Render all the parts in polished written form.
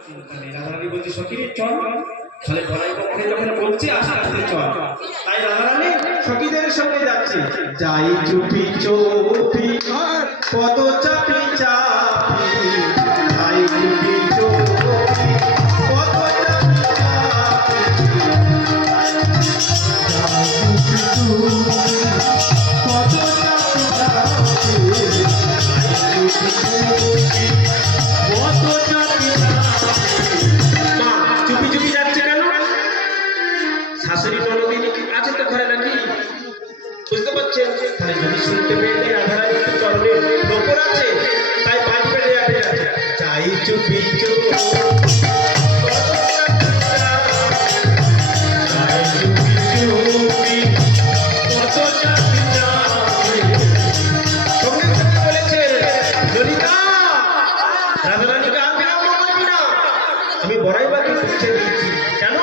রাধারানী বলছে সখীরে চল, তাহলে বলাই পক্ষে যখন বলছে আস্তে আস্তে চল, তাই রাধারানী সখীদের সঙ্গে যাচ্ছে। যাই চুপি চুপি পদ চাপি চাপি, যাই চুপি চুপি পদ চাপি চাপি, পদ চাপি চাপি, চুপি চুপি যাচ্ছে কেন? শাশুড়ি ননদিনী আছে তো ঘরে নাকি, বুঝতে পারছেন? তাই যদি শুনতে পেয়ে রাধারানী একটু চরণে নকর আছে, তাই পাঁচ পেড়ে যাবে। চাই চুপি চুপি আমি বড়াইবাকে বুঝে দিয়েছি। কেন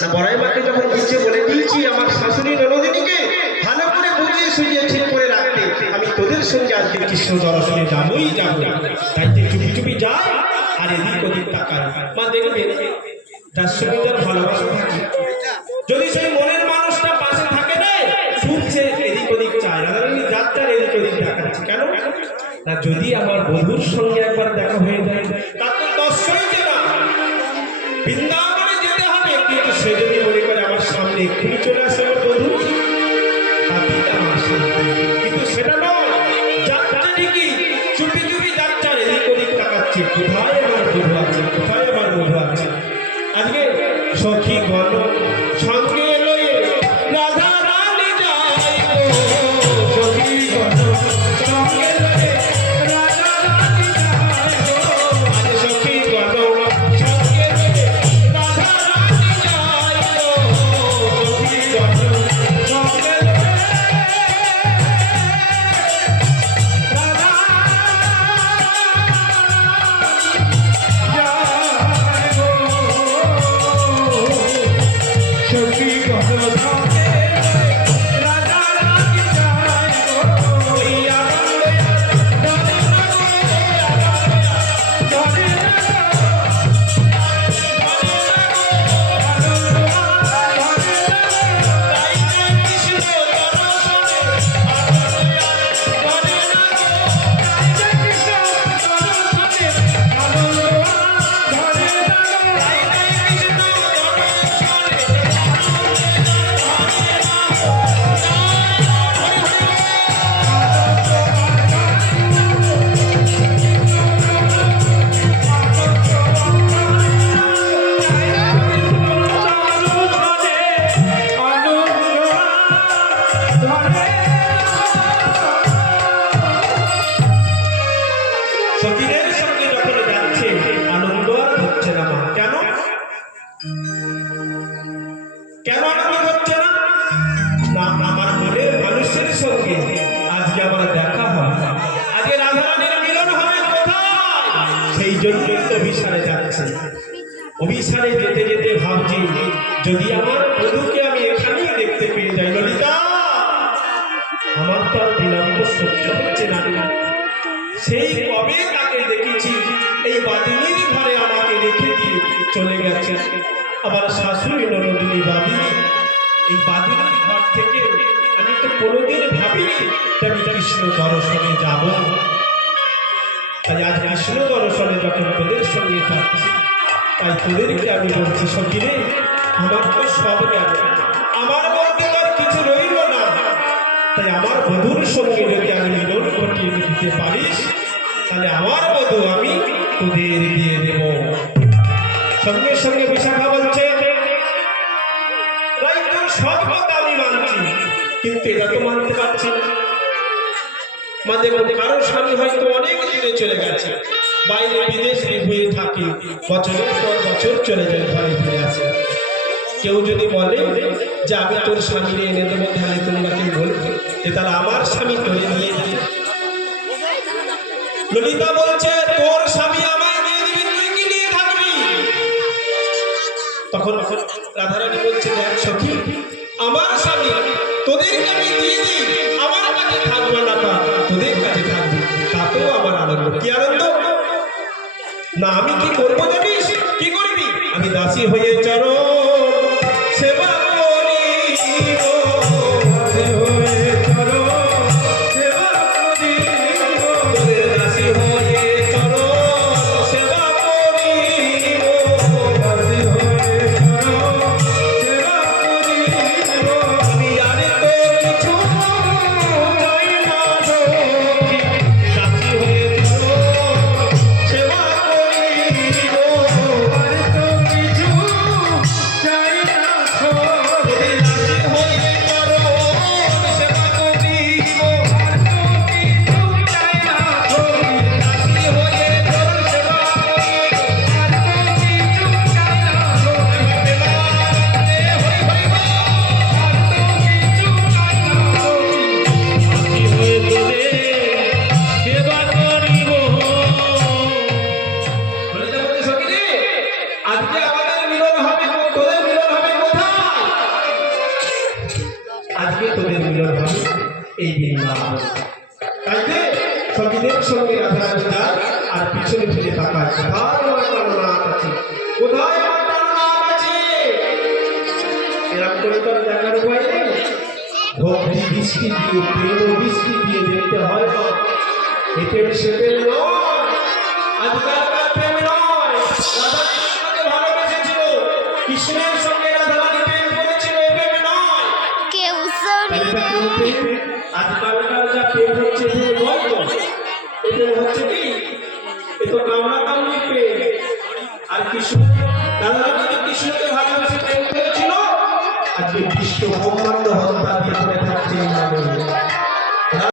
না, বড়াইবাকে যখন বুঝে বলে দিয়েছি আমার শাশুড়ি ননদিনীকে ভালো করে বুঝিয়ে সুঝিয়ে ঠিক করে রাখতে, আমি তোদের সঙ্গে আজকে কৃষ্ণ দর্শনে যাবই যাবো। তাই চুপি চুপি যায় আর এদিক ওদিক তাকায়। মা দেখবে তার সঙ্গে তার ভালোবাসা থাকে, যদি সেই মনের মানুষটা পাশে থাকে না, ছুটছে এদিক ওদিক চায়, রাধারানী যাত্রার এদিক ওদিক তাকাচ্ছে। কেন না, যদি আমার বধূর সঙ্গে একবার দেখা হয়ে যায় তার তো দর্শনই যে না, বৃন্দাবনে যেতে হবে, কিন্তু সে যদি মনে করে আমার সামনে এক্ষুনি চলে আসে আমার বধূ, তাতেই আমার শান্তি। কিন্তু সেটা নয়, যাত্রা ঠিকই চুপি চুপি যাত্রা এদিক ওদিক তাকাচ্ছে, কোথায় আমার বধূ আছে, কোথায় আমার বধূ আছে। আজকে সখী গণ সঙ্গে লয়ে রাধা রানী যায় গো, সখী গণ সঙ্গে লয়ে রাধা রানী যায় গো, আজ সখী গণ সঙ্গে লয়ে রাধা রানী যায় গো, সখী গণ সঙ্গে লয়ে রাধা সখী গণ সঙ্গে রাধা রানী যায় গো, ওই আনন্দে ধরে রাখো, ধরে রাখো, ধরে রাখো, আনন্দ ধরে রাখো, তাই যে কৃষ্ণ দর্শনে আনন্দ ধরে রাখো, তাই যে কৃষ্ণ দর্শনে আনন্দ ধরে রাখো, তাই যে কৃষ্ণ সখীদের সঙ্গে যখন যাচ্ছে আনন্দ আর হচ্ছে না। মা কেন কেন আনন্দ হচ্ছে না? না, আমার মনের মানুষের সঙ্গে আজকে আমার দেখা হবে, আজকে রাধারানীর মিলন হবে কোথায়, সেই জন্যই তো অভিসারে যাচ্ছে। অভিসারে যেতে যেতে ভাবছি যদি আমার বধূকে আমি এখানেই দেখতে পেয়ে যাই। ললিতা, আমার তো আর বিলম্ব সহ্য হচ্ছে না। সেই কবে তাকে দেখেছি এই বাদিনীর ঘরে আমাকে রেখে দিয়ে চলে গেছে। আমার শাশুড়ি ননদিনী বাদিনী, এই বাদিনীর ঘর থেকে আমি তো কোনোদিন ভাবিনি যে আমি কৃষ্ণ দর্শনে যাব। তাই আজ কৃষ্ণ দর্শনে যখন তোদের সঙ্গে যাচ্ছি, তাই তোদেরকে আমি বলছি সখীরে, আমার তো সব গেল, আমার মধ্যে আর কিছু রইল না। তাই আমার বধূর সঙ্গে যদি আমি মিলন ঘটিয়ে দিতে পারিস, তাহলে আমার বধূ আমি তোদের দিয়ে দেব। সঙ্গে সঙ্গে বিশাখা বলছে, তাই তোর সব কথা আমি মানছি, কিন্তু এটা তো মানতে পারছি না। মানে কারো স্বামী হয়তো অনেক দূরে চলে গেছে, বাইরে বিদেশে হয়ে থাকে, বছরের পর বছর চলে যায়, ঘরে ফিরে আসে। কেউ যদি বলে যে আমি তোর স্বামীরে এনে দেবো, তাহলে তোমরা কেউ বলবে যে তাহলে আমার স্বামী তোরে নিয়ে যাবে। ললিতা বলছে, তোর স্বামী আমায় দিয়ে দিবি, তুই কি নিয়ে থাকবি? তখন রাধারানী বলছে, দেখ সখী, আমার স্বামী তোদেরকে আমি দিয়ে দিই, আমার কাছে থাকবে না, তোদের কাছে থাকবে, তাতেও আমার আনন্দ। কি আনন্দ? না আমি কি করবো জানিস? কি করবি? আমি দাসী হয়ে চরণ সেবা করিব। দাসী হয়ে চরণ সেবা করিব। তোদের দাসী হয়ে চরণ সেবা করিব। দাসী হয়ে চরণ সেবা করিব। আমি আর তো কিছু চাই না সখী, দাসী হয়ে চরণ সেবা করিব। আর তো কিছু চাই না সখী, দাসী হয়ে চরণ সেবা করিব। আর তো কিছু চাই না সখী, দাসী হয়ে চরণ সেবা করিব। আর তো কিছু চাই না সখী, বেলাতে হই হইব। আর তো কিছু চাই না সখী, দাসী হয়ে তোদের সেবা করিব। বলিতে বলিতে সখী রে, আজকে আমাদের মিলন হবে, তোদের মিলন হবে কোথায়? আজকে তোদের মিলন হবে এই বৃন্দাবন। তাইতে সখীদের সঙ্গে রাধা রাধা আর পিছনে ফিরে তাকায়, কোথায় আমার প্রাণনাথ আছে, কোথায় আমার প্রাণনাথ আছে? এরকম করে তো আর দেখার উপায় নেই। ভক্তি দৃষ্টি দিয়ে, প্রেম দৃষ্টি দিয়ে দেখতে হয় না। এটেল সেটেল নয়, আজকালকার প্রেম নয়। রাধা কৃষ্ণকে ভালোবেসেছিল, কৃষ্ণের সঙ্গে রাধা রানী প্রেম করেছিল, এ প্রেম নয়। কেউ তাহলে এটা কোন প্রেম? আজকালকার যা প্রেম হচ্ছে, এ প্রেম নয় তো। এ প্রেম হচ্ছে কি